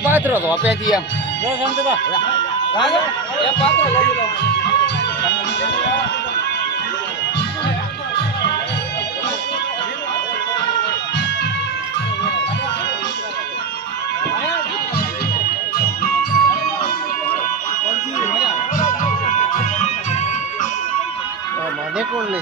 પાત્ર તો અપેથી એમ પાત્ર લઈ લો મને કોણ લે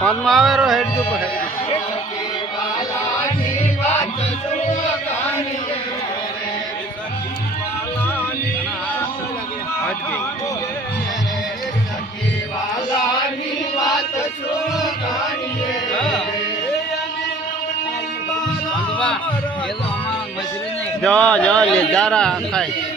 ફોન માં આવે રો હેડ જો પર જો જો લે જારા ખાય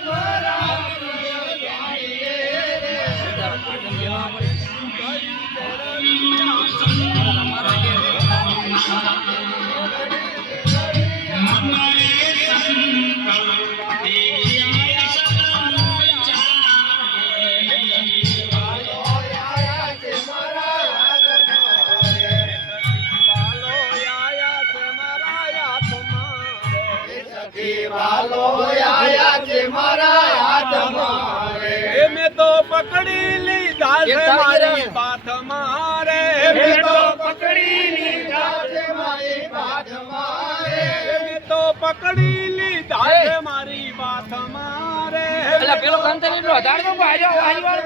तो पकड़ी ली दास मारी बात मारे मैं तो पकड़ी ली दास मारी बात मारे मैं तो पकड़ी ली दास मारी बात मारे અલા પેલો કાંતર એટલો હજાર તો આજો વાહી વાળ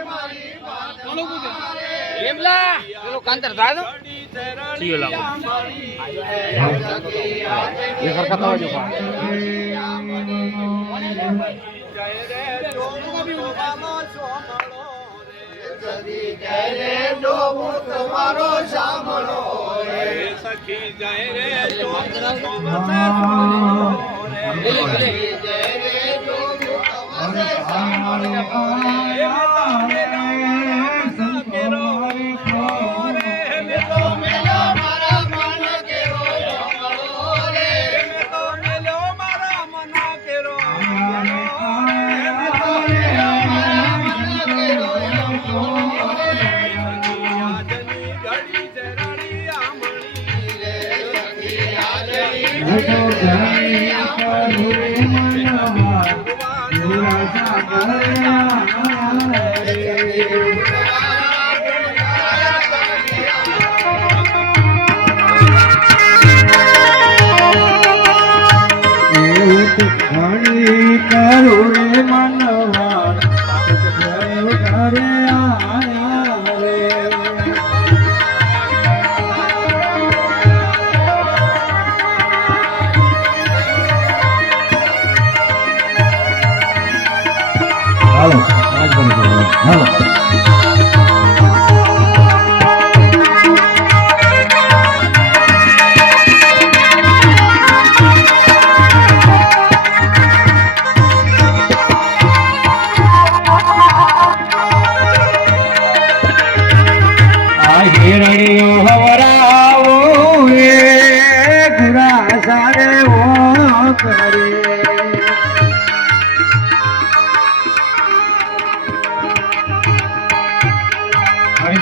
કોનો કુદે એમલા પેલો કાંતર દાદો સીઓ લાગો એ સરખા થવા જો પા जय रे डोमो सोमलो रे जय रे डोमो तुम्हारो सामलो रे सखी जय रे डोमो सोमलो रे जय रे डोमो तुम्हारो सामलो रे केरो रे मैं तो मेलो मारा मन केरो रे मैं तो मेलो मारा मन केरो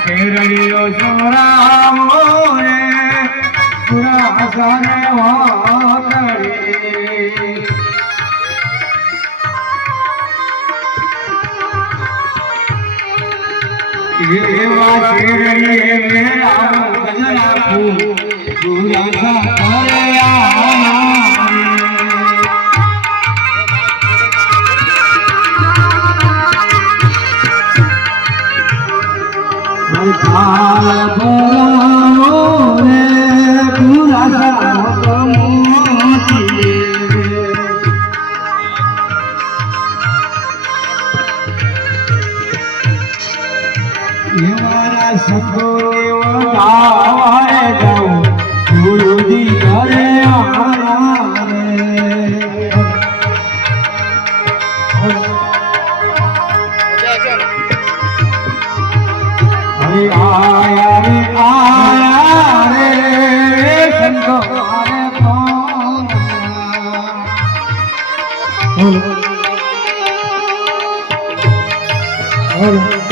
શેરડીઓ સોરાવો રે પૂરા સારે વાતડી એવા શેરડીએ મેરા ગજરા પૂરા સારે થાલ ભરાવો રે પૂરા સારો મોતી મારા સખો ગાવાય જાઉં ગુરુજી ઘરે આયા રે સંતો મારે મારે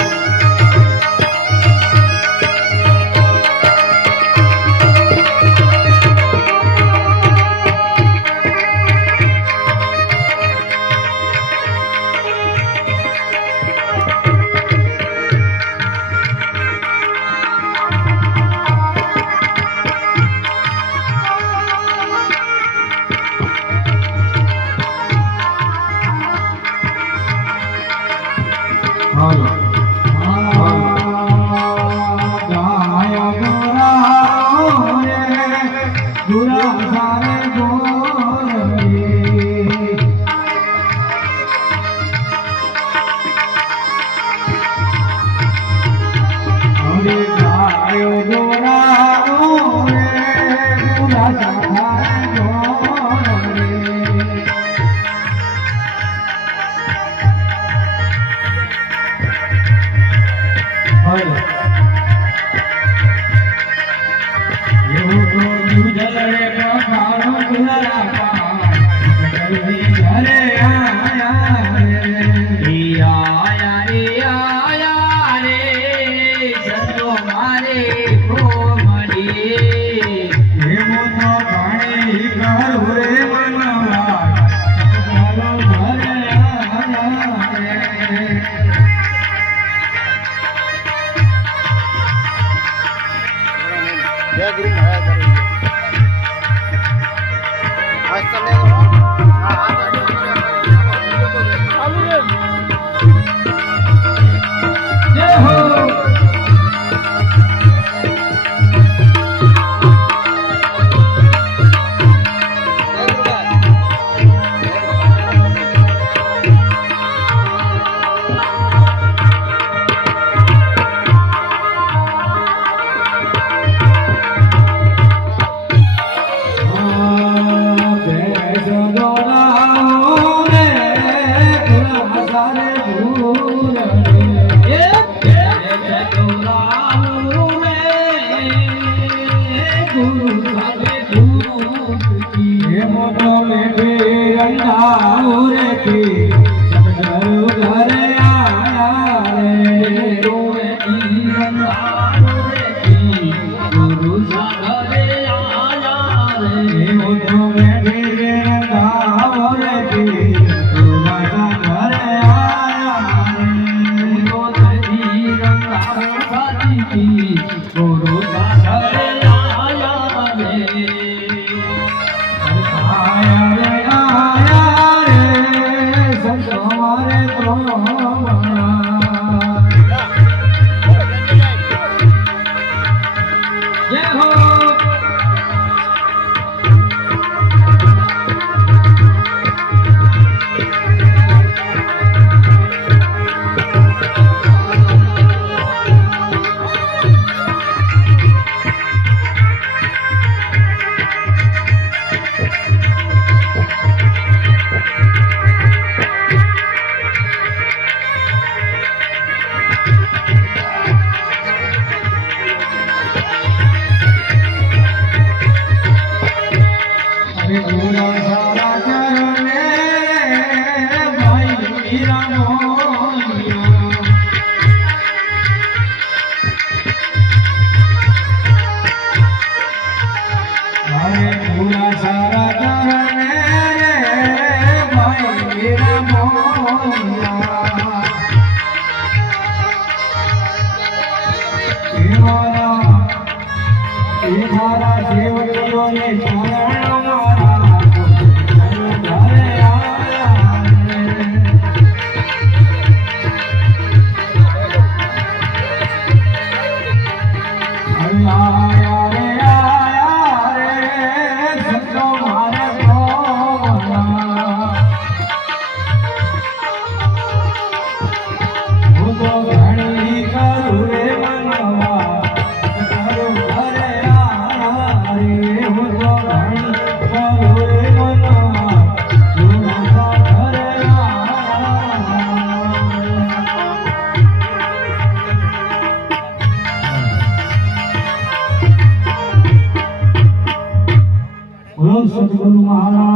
સદગુરુ મહારાજ